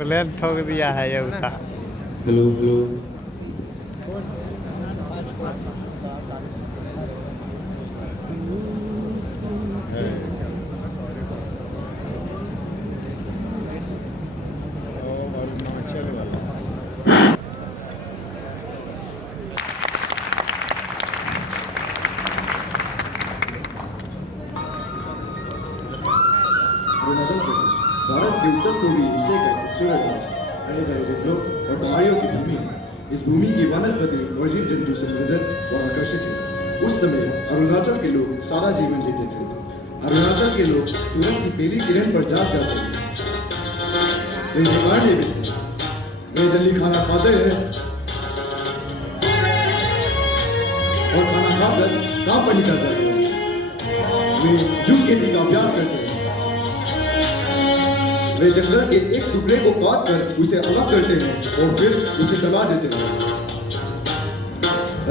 Plane ठोक दिया है ये उठा। Hello hello. अरुणाचल प्रदेश भारत के उत्तर पूर्वी हिस्से का एक खूबसूरत देश है। हरे भरे जंगलों और पहाड़ियों की भूमि है। इस भूमि की वनस्पति और जीव जंतु समृद्ध और आकर्षक है। उस समय अरुणाचल के लोग सारा जीवन जीते थे। अरुणाचल के लोग सूरज की पहली किरण पर जाग जाते हैं। वे जवान भी थे। वे जल्दी खाना खाते हैं और खाना खाकर काम पर निकल जाते हैं। वे झुक खेती का अभ्यास करते हैं। वे जंगल के एक टुकड़े को काट कर उसे अलग करते हैं और फिर उसे जला देते हैं।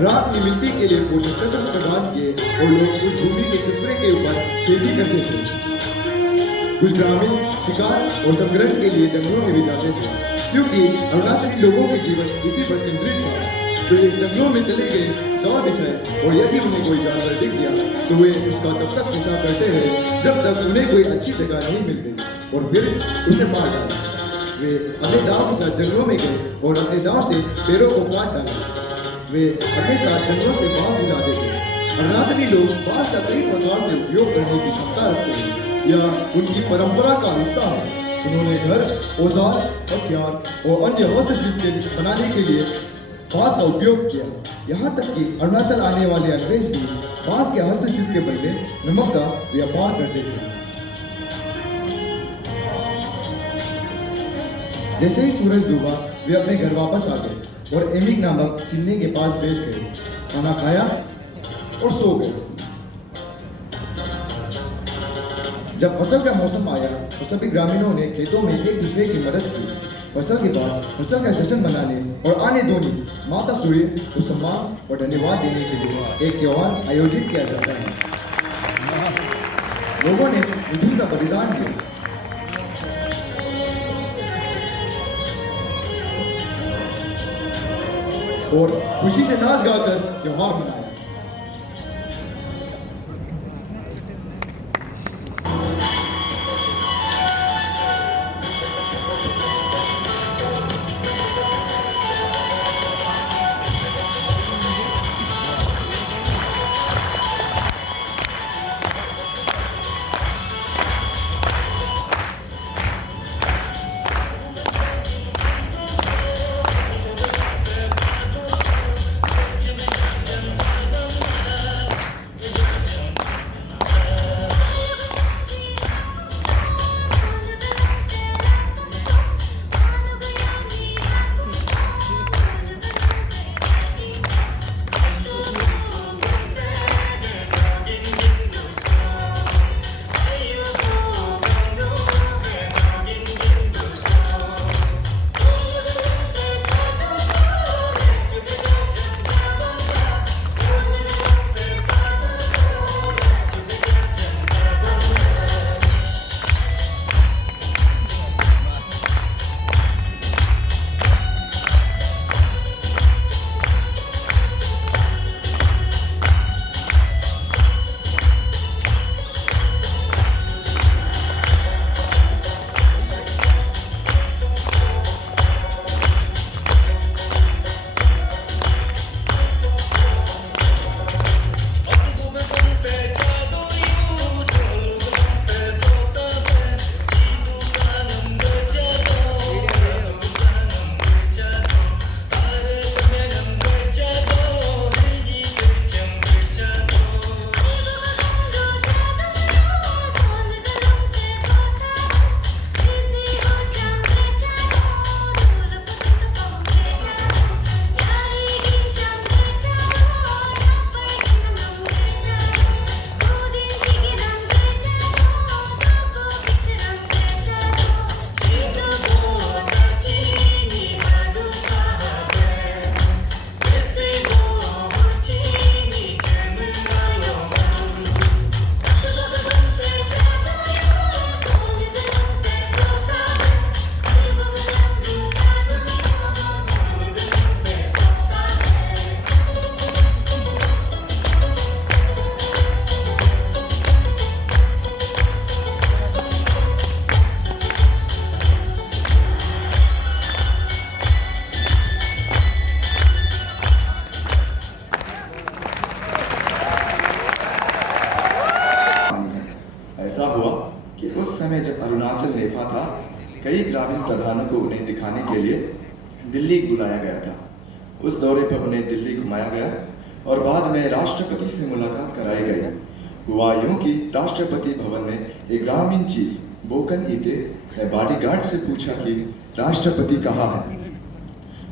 रात की मिट्टी के लिए पोषक तत्व प्रदान किए और लोग उस भूमि के टुकड़े के ऊपर खेती करते थे। कुछ ग्रामीण शिकार और संग्रह के लिए जंगलों में भी जाते थे, क्योंकि अरुणाचली लोगों के जीवन इसी पर केंद्रित था। तो वे जंगलों में चले गए, जाल बिछाए और यदि उन्हें कोई जानवर दिख गया तो वे उसका तब तक पीछा करते हैं जब तक उन्हें कोई अच्छी जगह नहीं मिल गई और फिर उसे मार डाला। वे अपने दांव के साथ जंगलों में गए और अपने दांव से पेड़ों को काट डाला। वे अपने साथ जंगलों से बांस भी लाते थे। अरुणाचली लोग बांस का कई प्रकार से उपयोग करने की क्षमता रखते हैं। यह उनकी परंपरा का हिस्सा है। उन्होंने घर, औजार, हथियार और अन्य हस्तशिल्प के बनाने के लिए बांस का उपयोग किया। यहाँ तक कि अरुणाचल आने वाले अंग्रेज भी बांस के हस्तशिल्प के बदले नमक का व्यापार करते थे। जैसे ही सूरज डूबा वे अपने घर वापस आ गए और एमिक नामक चिन्ने के पास बैठ गए, खाना खाया और सो गए। जब फसल का मौसम आया तो सभी ग्रामीणों ने खेतों में एक दूसरे की मदद की। फसल के बाद फसल का जश्न मनाने और आने दोनी माता सूर्य को सम्मान और धन्यवाद देने के लिए एक त्योहार आयोजित किया जाता है। लोगों ने मिथुन का बलिदान दिया और खुशी से नाच गाकर त्योहार मनाया। तत्कालीन प्रधानों को उन्हें दिखाने के लिए दिल्ली बुलाया गया था। उस दौरे पर उन्हें दिल्ली घुमाया गया और बाद में राष्ट्रपति से मुलाकात कराई गई। हुआ यूं कि राष्ट्रपति भवन में एक ग्रामीण चीफ बोकन ईटे ने बॉडीगार्ड से पूछा कि राष्ट्रपति कहाँ है।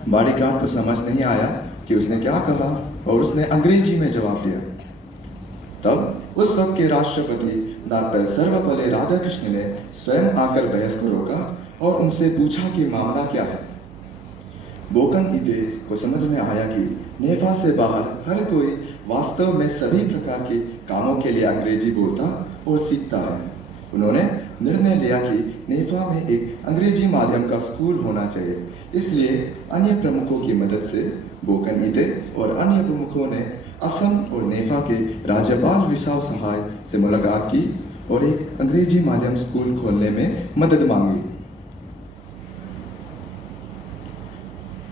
बॉडीगार्ड को समझ नहीं आया कि उसने क्या कहा और उसने अंग्रेजी में जवाब दिया। तब उस वक्त के राष्ट्रपति डॉक्टर सर्वपल्ली राधाकृष्णन ने स्वयं आकर बहस को रोका और उनसे पूछा कि मामला क्या है। बोकन ईटे को समझ में आया कि नेफा से बाहर हर कोई वास्तव में सभी प्रकार के कामों के लिए अंग्रेजी बोलता और सीखता है। उन्होंने निर्णय लिया कि नेफा में एक अंग्रेजी माध्यम का स्कूल होना चाहिए। इसलिए अन्य प्रमुखों की मदद से बोकन ईटे और अन्य प्रमुखों ने असम और नेफा के राज्यपाल विशाल सहाय से मुलाकात की और एक अंग्रेजी माध्यम स्कूल खोलने में मदद मांगी।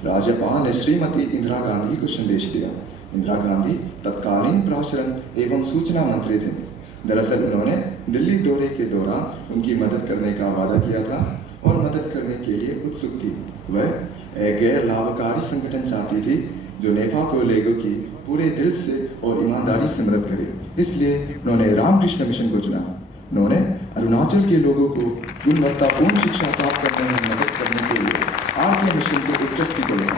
राज्यपाल ने श्रीमती इंदिरा गांधी को संदेश दिया। इंदिरा गांधी तत्कालीन प्रसारण एवं सूचना मंत्री थे। दरअसल उन्होंने दिल्ली दौरे के दौरान उनकी मदद करने का वादा किया था और मदद करने के लिए उत्सुक थी। वह एक गैर लाभकारी संगठन चाहती थी जो नेफा को लोगों की पूरे दिल से और ईमानदारी से मदद करे। इसलिए उन्होंने रामकृष्ण मिशन को चुना। उन्होंने अरुणाचल के लोगों को गुणवत्तापूर्ण शिक्षा प्राप्त करने में मदद करने के लिए आरके मिशन को उच्चस्ती को लिया।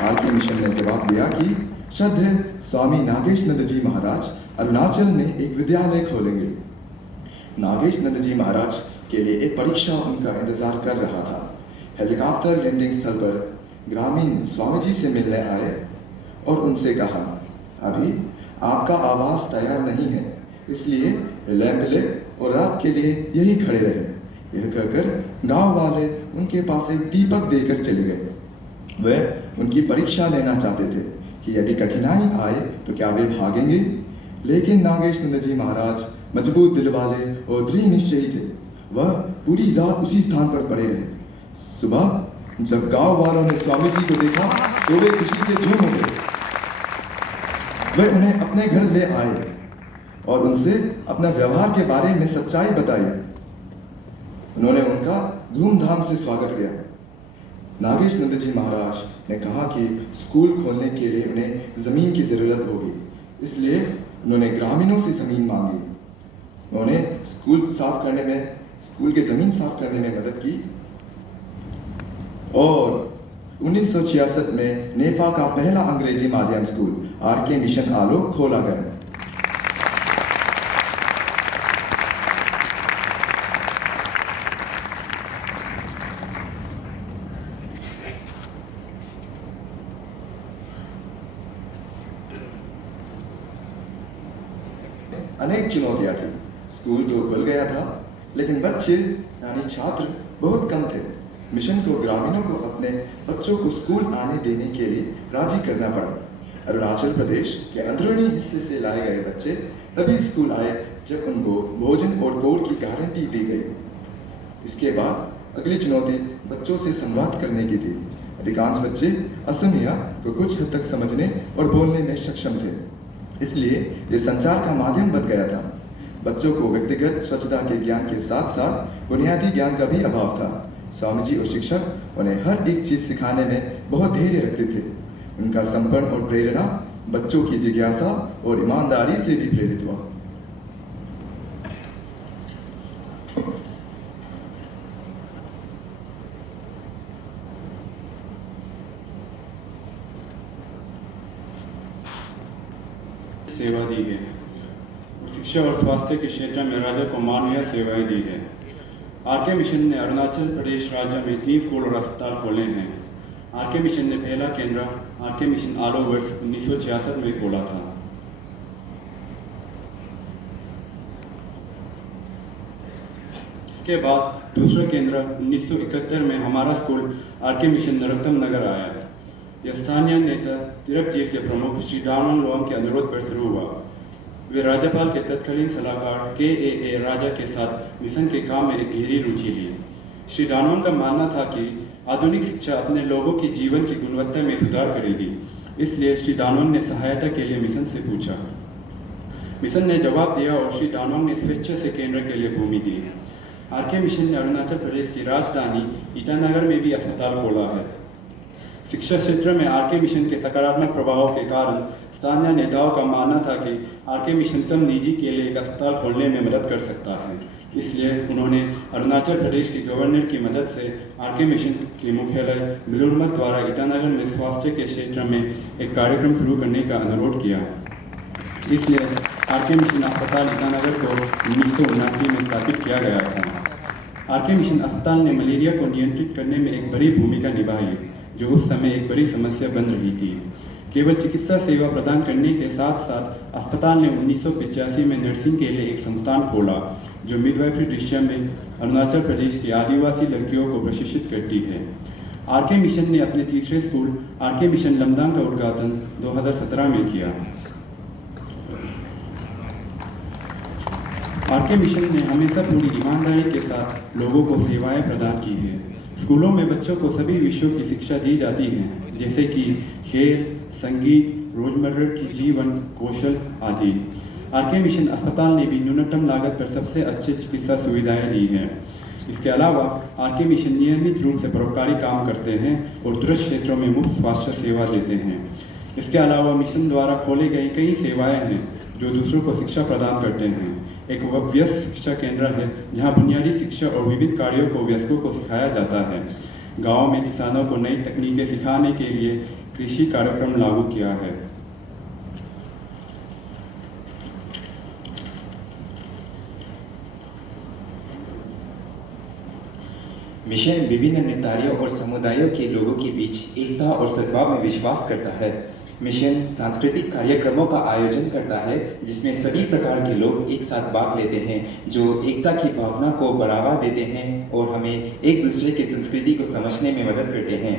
आरके मिशन ने जवाब दिया कि श्रद्धेय स्वामी नागेश नंद जी महाराज अरुणाचल में एक विद्यालय खोलेंगे। नागेश नंद जी महाराज के लिए एक परीक्षा उनका इंतजार कर रहा था। हेलीकॉप्टर लैंडिंग स्थल पर ग्रामीण स्वामी जी से मिलने आए और उनसे कहा, अभी आपका आवास तैयार नहीं है, इसलिए लैंप ले और रात के लिए यही खड़े रहे। यह कहकर गांव वाले उनके पास एक दीपक देकर चले गए। वह उनकी परीक्षा लेना चाहते थे कि यदि कठिनाई आए तो क्या वे भागेंगे। लेकिन नागेश नंद जी महाराज मजबूत दिल वाले और दृढ़ निश्चयी थे। वह पूरी रात उसी स्थान पर पड़े रहे। सुबह जब गांव वालों ने स्वामी जी को देखा तो वे खुशी से झूम उठे। वे उन्हें अपने घर ले आए और उनसे अपना व्यवहार के बारे में सच्चाई बताई। उन्होंने उनका धूमधाम से स्वागत किया। नागेश नंद जी महाराज ने कहा कि स्कूल खोलने के लिए उन्हें जमीन की जरूरत होगी, इसलिए उन्होंने ग्रामीणों से जमीन मांगी। उन्होंने स्कूल के जमीन साफ करने में मदद की और 1966 में नेफा का पहला अंग्रेजी माध्यम स्कूल आरके मिशन आलोक खोला गया। अनेक चुनौतियां थी। स्कूल तो खुल गया था, लेकिन बच्चे यानी छात्र बहुत कम थे। मिशन को ग्रामीणों को अपने बच्चों को स्कूल आने देने के लिए राजी करना पड़ा। अरुणाचल प्रदेश के अंदरूनी हिस्से से लाए गए बच्चे तभी स्कूल आए जब उनको भोजन और कोड की गारंटी दी गई। इसके बाद अगली चुनौती बच्चों से संवाद करने की थी। अधिकांश बच्चे असमिया को कुछ हद तक समझने और बोलने में सक्षम थे, इसलिए ये संचार का माध्यम बन गया था। बच्चों को व्यक्तिगत स्वच्छता के ज्ञान के साथ साथ बुनियादी ज्ञान का भी अभाव था। स्वामी जी और शिक्षक उन्हें हर एक चीज सिखाने में बहुत धैर्य रखते थे। उनका समर्पण और प्रेरणा बच्चों की जिज्ञासा और ईमानदारी से भी प्रेरित हुआ। सेवा दी है। शिक्षा और स्वास्थ्य के क्षेत्र में राजा को मानवीय सेवाएं दी है। आरके मिशन ने अरुणाचल प्रदेश राज्य में 3 स्कूल और अस्पताल खोले हैं। आरके मिशन ने पहला केंद्र आरके मिशन आलोक वर्ष 1966 में खोला था। इसके बाद दूसरा केंद्र 1971 में हमारा स्कूल आरके मिशन नरोत्तम नगर आया। यह स्थानीय नेता तिरप झील के प्रमुख श्री डामन लोंग के अनुरोध पर शुरू हुआ। वे राज्यपाल के तत्कालीन सलाहकार के राजा के साथ मिशन के काम में एक गहरी रुचि ली। श्री डानोन का मानना था कि आधुनिक शिक्षा अपने लोगों की जीवन की गुणवत्ता में सुधार करेगी, इसलिए श्री डानोन ने सहायता के लिए मिशन से पूछा। मिशन ने जवाब दिया और श्री डानोन ने स्वेच्छा से केंद्र के लिए भूमि दी। आरके मिशन ने अरुणाचल प्रदेश की राजधानी ईटानगर में भी अस्पताल खोला है। शिक्षा क्षेत्र में आरके मिशन के सकारात्मक प्रभाव के कारण स्थानीय नेताओं का मानना था कि आरके मिशन तम निजी के लिए एक अस्पताल खोलने में मदद कर सकता है। इसलिए उन्होंने अरुणाचल प्रदेश के गवर्नर की मदद से आरके मिशन के मुख्यालय बिलुरमठ द्वारा ईटानगर में स्वास्थ्य के क्षेत्र में एक कार्यक्रम शुरू करने का अनुरोध किया। इसलिए आरके मिशन अस्पताल ईटानगर को 1979 में स्थापित किया गया था। आरके मिशन अस्पताल ने मलेरिया को नियंत्रित करने में एक बड़ी भूमिका निभाई, जो उस समय एक बड़ी समस्या बन रही थी। केवल चिकित्सा सेवा प्रदान करने के साथ साथ अस्पताल ने 1985 में नर्सिंग के लिए एक संस्थान खोला, जो मिडवाइफरी दृश्य में अरुणाचल प्रदेश की आदिवासी लड़कियों को प्रशिक्षित करती है। आरके मिशन ने अपने तीसरे स्कूल आरके मिशन लमदांग का उद्घाटन 2017 में किया। आरके मिशन ने हमेशा पूरी ईमानदारी के साथ लोगों को सेवाएं प्रदान की है। स्कूलों में बच्चों को सभी विषयों की शिक्षा दी जाती है, जैसे कि खेल, संगीत, रोजमर्रा की जीवन कौशल आदि। आरके मिशन अस्पताल ने भी न्यूनतम लागत पर सबसे अच्छे चिकित्सा सुविधाएं दी हैं। इसके अलावा आरके मिशन नियमित रूप से परोपकारी काम करते हैं और दूरस्थ क्षेत्रों में मुफ्त स्वास्थ्य सेवा देते हैं। इसके अलावा मिशन द्वारा खोले गए कई सेवाएं हैं जो दूसरों को शिक्षा प्रदान करते हैं। एक व्यस्त शिक्षा केंद्र है जहां बुनियादी शिक्षा और विभिन्न कार्यों को वयस्कों को सिखाया जाता है। गांव में किसानों को नई तकनीकें सिखाने के लिए कृषि कार्यक्रम लागू किया है। मिशन विभिन्न नेताओं और समुदायों के लोगों के बीच एकता और सद्भाव में विश्वास करता है। मिशन सांस्कृतिक कार्यक्रमों का आयोजन करता है जिसमें सभी प्रकार के लोग एक साथ भाग लेते हैं, जो एकता की भावना को बढ़ावा देते हैं और हमें एक दूसरे की संस्कृति को समझने में मदद करते हैं।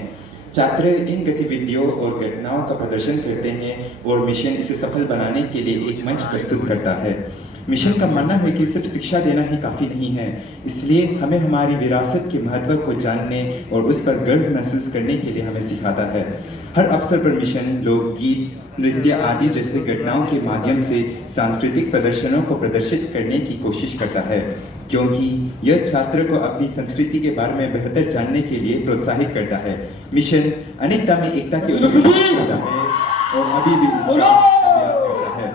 छात्र इन गतिविधियों और घटनाओं का प्रदर्शन करते हैं और मिशन इसे सफल बनाने के लिए एक मंच प्रस्तुत करता है। मिशन का मानना है कि सिर्फ शिक्षा देना ही काफ़ी नहीं है, इसलिए हमें हमारी विरासत के महत्व को जानने और उस पर गर्व महसूस करने के लिए हमें सिखाता है। हर अवसर पर मिशन लोकगीत, नृत्य आदि जैसे घटनाओं के माध्यम से सांस्कृतिक प्रदर्शनों को प्रदर्शित करने की कोशिश करता है, क्योंकि यह छात्र को अपनी संस्कृति के बारे में बेहतर जानने के लिए प्रोत्साहित करता है। मिशन अनेकता में एकता की ओर करता है और अभी भी इसका अभ्यास करता है।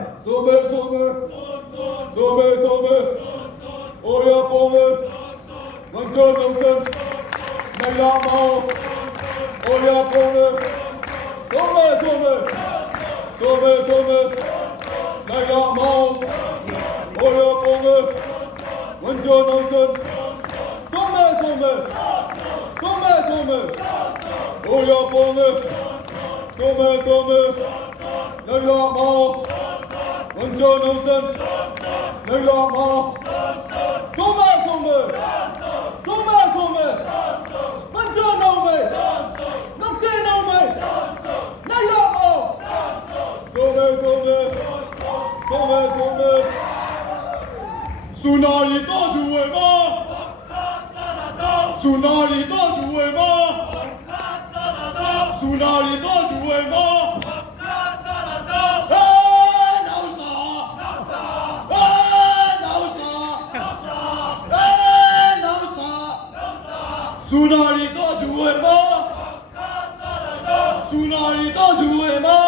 सुनारी तो जुए मां, सुनारी तो जुए मां, सुनारी तो जुए मां। सुनारी तो जुए मां, सुनारी तो जुए मां।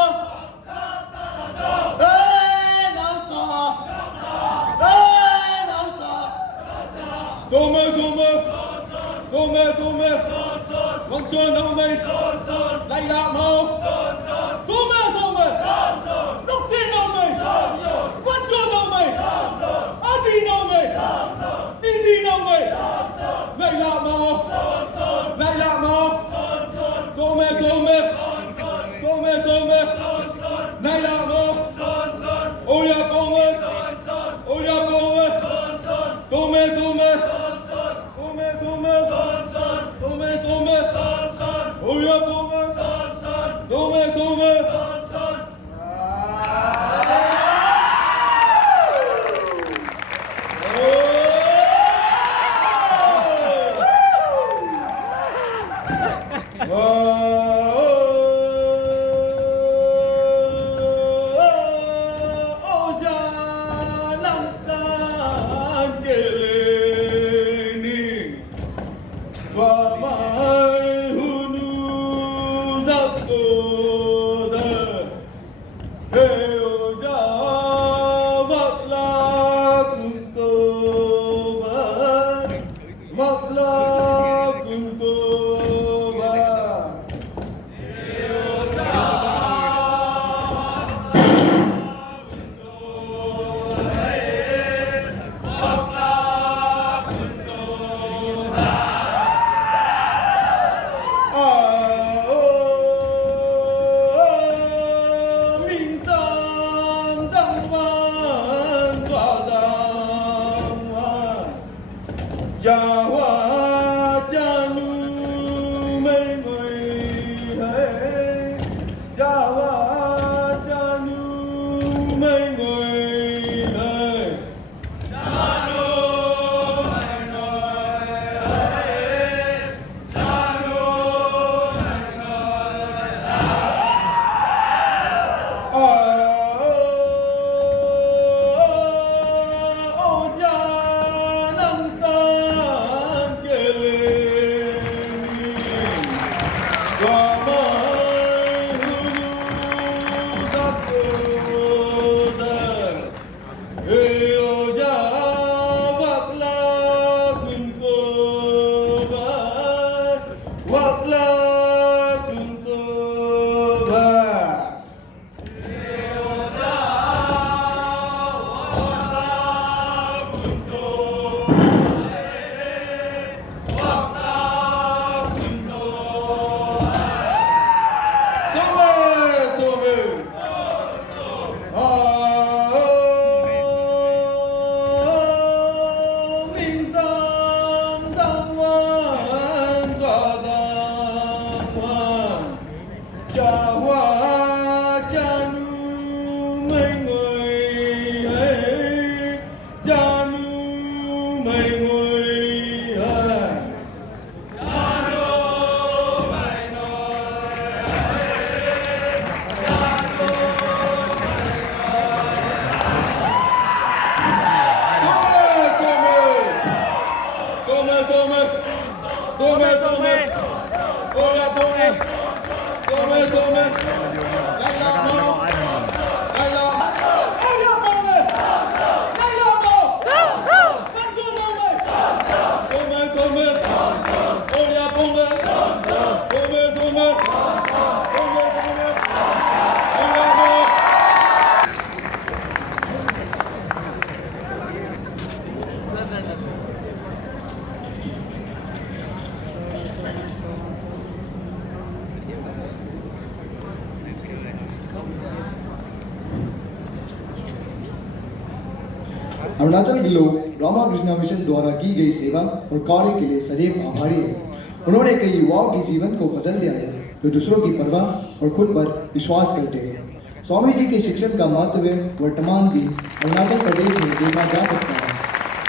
अरुणाचल के लोग रामाकृष्ण मिशन द्वारा की गई सेवा और कार्य के लिए सदैव आभारी हैं। उन्होंने कई युवाओं के जीवन को बदल दिया है जो दूसरों की परवाह और खुद पर विश्वास करते हैं। स्वामी जी के शिक्षण का महत्व वर्तमान भी अरुणाचल प्रदेश में देखा जा सकता है।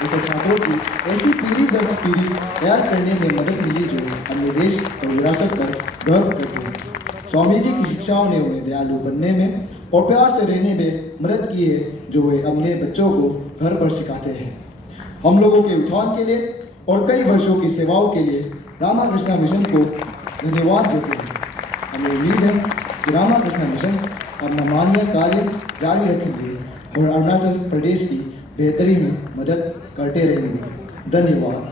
ऐसे छात्रों की ऐसी पीढ़ी दर पीढ़ी तैयार करने में मदद मिली जो अपने देश और विरासत पर गर्व करते हैं। स्वामी जी की शिक्षाओं ने उन्हें दयालु बनने में और प्यार से रहने में मदद की है जो वे अपने बच्चों को घर पर सिखाते हैं। हम लोगों के उत्थान के लिए और कई वर्षों की सेवाओं के लिए रामाकृष्ण मिशन को धन्यवाद देते हैं। हमें उम्मीद है कि रामाकृष्ण मिशन अपना मान्य कार्य जारी रखेंगे और अरुणाचल प्रदेश की बेहतरी में मदद करते रहेंगे। धन्यवाद।